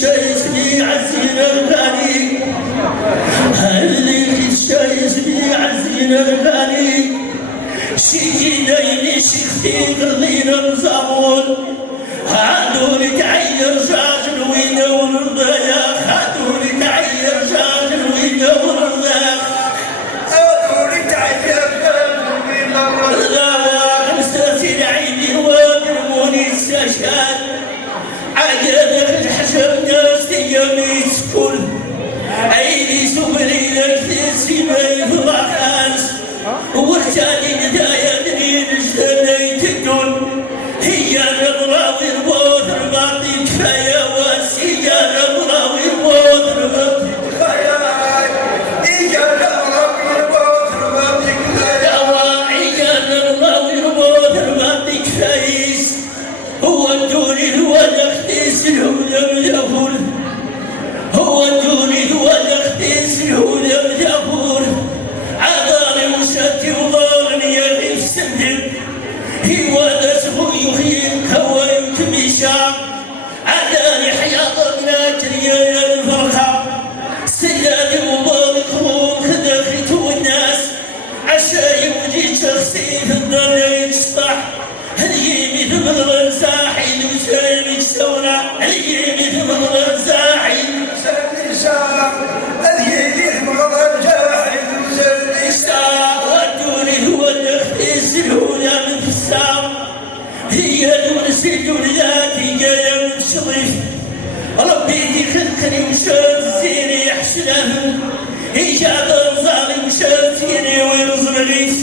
الشايسني عزينا الغالي اللي الشايسني عزينا الغالي شيديني شيختي قضينا الزبون هادولي تعير جاجل ويدور الضيا هادولي تعير جاجل ويدور الضيا هادولي تعير جاجل ويدور الضيا مستسير عيني وادرموني السجاد عجبك الحجب ناس تيامي سكول عيني سمري لك تسيبي في الخاس والتالي ندايا درين جدني تقول هي نبراوي الموت رباطي كفاية واسية نبراوي الموت رباطي كفاية هي نبراوي الموت رباطي كفاية هي نبراوي الموت رباطي كفايس هو الدوري هو نختيس الهدى مدفول هو الدوري هو نختيس الهدى مدفول عذاري وشاتي وضارني يا غيف سندل هو نسخو يخيل هو يتمشى عداني حياة ناجريا الفرخة سلالي وضاري خموم خدخت والناس عشاي وجيت شخصي في الدار يتشطح هليمي ثمغر ساحل وسامي سونا هليمي ثمغر ساحل وسامي سونا هليمي ثمغر ساحل وسامي سونا ودوني هو النخيس الهنا من السام هي دون سجن ذاتي يا من شريف ربي دي خلقني وشاف زيني يحسنه إجاب الظالم وشاف زيني ويرزم الريس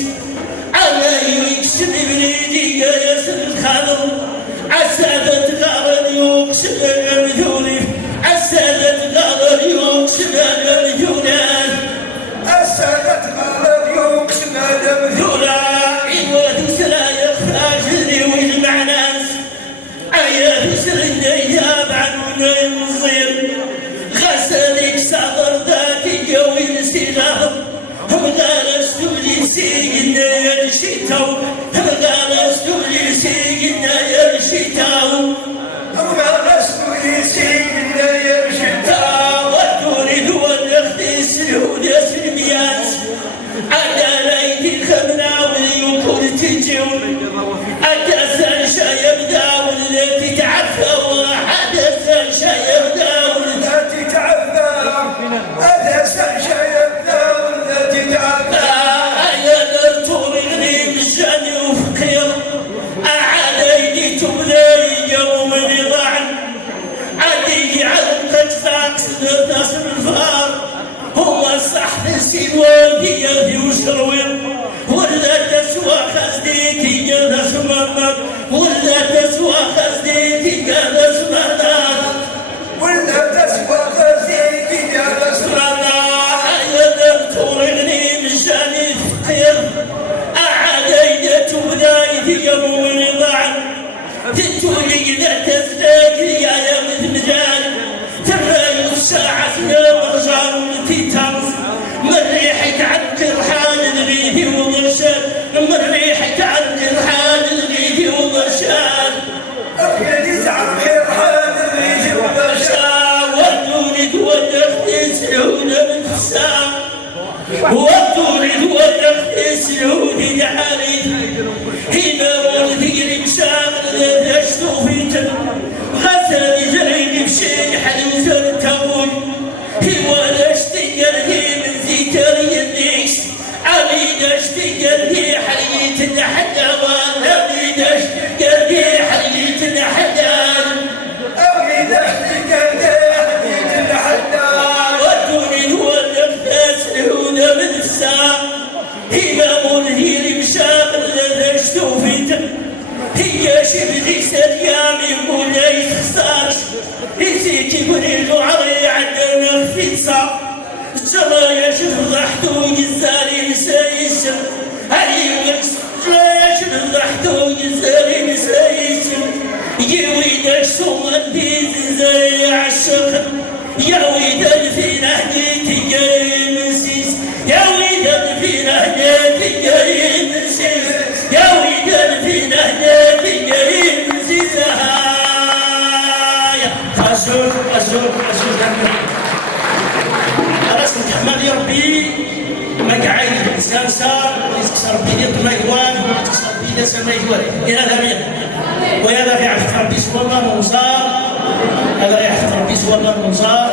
على يكشف بليدي يا سن الخالق عسادة غار يوكشف المذولي عسادة غار يوكشف المذولي عسادة غار يوكشف المذولي عواد سلا يخفى جذري والمعناس عياد سرد يتابع ونصير غسلك صدر ذاتي يوين سلاهم هم غالا استولي سيقنا يا الشتاو هم غالا استولي سيقنا يا الشتاو هم غالا استولي سيقنا يا الشتاو والدوري هو النخديس الهدى سلميات على ليدي الخمنا واليوكل تجون أتسان شايبدا والتي تعفى وحدثا شايبدا والتي تعفى أتسان شايبدا والتي تعفى أيا نرتوري بالجاني وفقير أعليني تبلي يوم نضعن علي علقت فاقس نصر الفار هو الصح سيوان ديالي وشروين ولا تسوى خزديتي قال سمرنا ولا تسوى خزديتي قال سمرنا ولا تسوى خزديتي قال سمرنا يا دكتور اغني مشاني فقير أعلينا تبلايتي يوم نضعن تتولي لا تزداد يا مثل مجال ترى الساعة مرجع تيتانس من ريحة عبد الرحمن الغيثي وغرشان من ريحة عبد الرحمن الغيثي وغرشان أبيني عبد الرحمن الغيثي وغرشان ودوني ودخت سعود من السام ودوني ودخت سعود العاري هنا والذير مشاغل دشتو في تل غسل جريني بشي حلو زركون هو نشتي قلبي من زيتاري النيش علي نشتي قلبي حريت الحدا وأبي نشتي قلبي حريت الحدا أبي نشتي قلبي حريت الحدا ودوني هو النفس هنا من السام إمام الهيل مشاغل دشتو في تل هي شبدي سريامي مولاي خسارش نسيتي بريدو علي عندنا الفيصة جرايا شوف ضحتو يزاري نسايسم علي وكس جرايا شوف ضحتو يزاري نسايسم يويدك سوى بيز زي عالشق يا ويدك في نهديتي جاي مسيس يا ويدك في نهديتي جاي مسيس يا ويدك في نهديتي جاي مسيس هاي أنا سنتحمل يا ربي ما كعاين الإنسان صار يكسر بيدي ما يوان يكسر بيدي سما يوان إلى ذمين ويا في عفت ربي سوى الله منصار هذا يحفظ ربي سوى الله منصار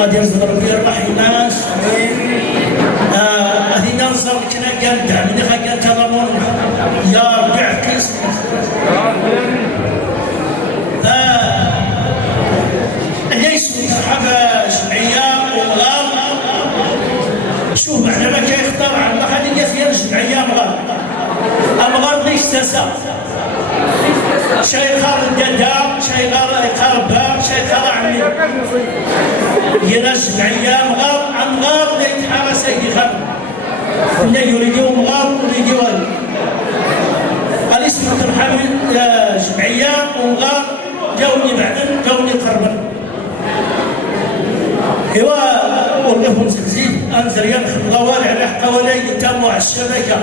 قد يرزق ربي الرحيم ناس هذه ننصر كنا قال دعمني قال تضمون يا ربي عكس ليس صحابة جمعية ومغار شوف بعد ما كيختار على الله هذه فيها جمعية مغار المغار ليش تنسى شيء خار الددا شيء قاربها شيء خار عمي هنا جمعية مغار عن مغار لا يتحرى سيدي خار لا يريدوا مغار ويريدوا الاسم ترحم جمعية ومغار جاوني بعدين جاوني قربا إيوا ولهم زلزيل أنزل ينخل غوالي على حوالي يتموا على الشبكة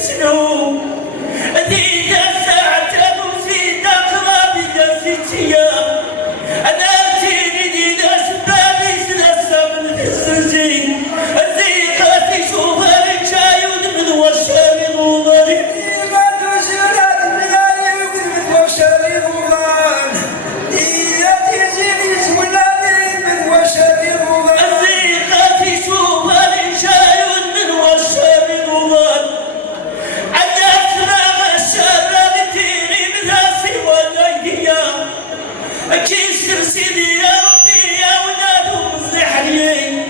تسنو ذي ساعة وزيد أقرب ستيا أنا أرتيني ذا سبابي سلسة من السنزين ذي قاتي شوفها رجاي ودمن وشامي ضوضري ما تجرد من عليك من وشامي ضوضان إيا تجري زولاني من وشامي ضوضان ذي قاتي شوفها رجاي ودمن وشامي ضوضان عند أسماء الشابة بتيني من هاسي والأيديا كيسر سيدي يا ربي يا ولاد مزحني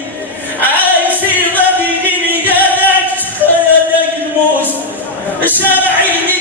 عايشين ضبيني قالك خيالك الموس شرعيني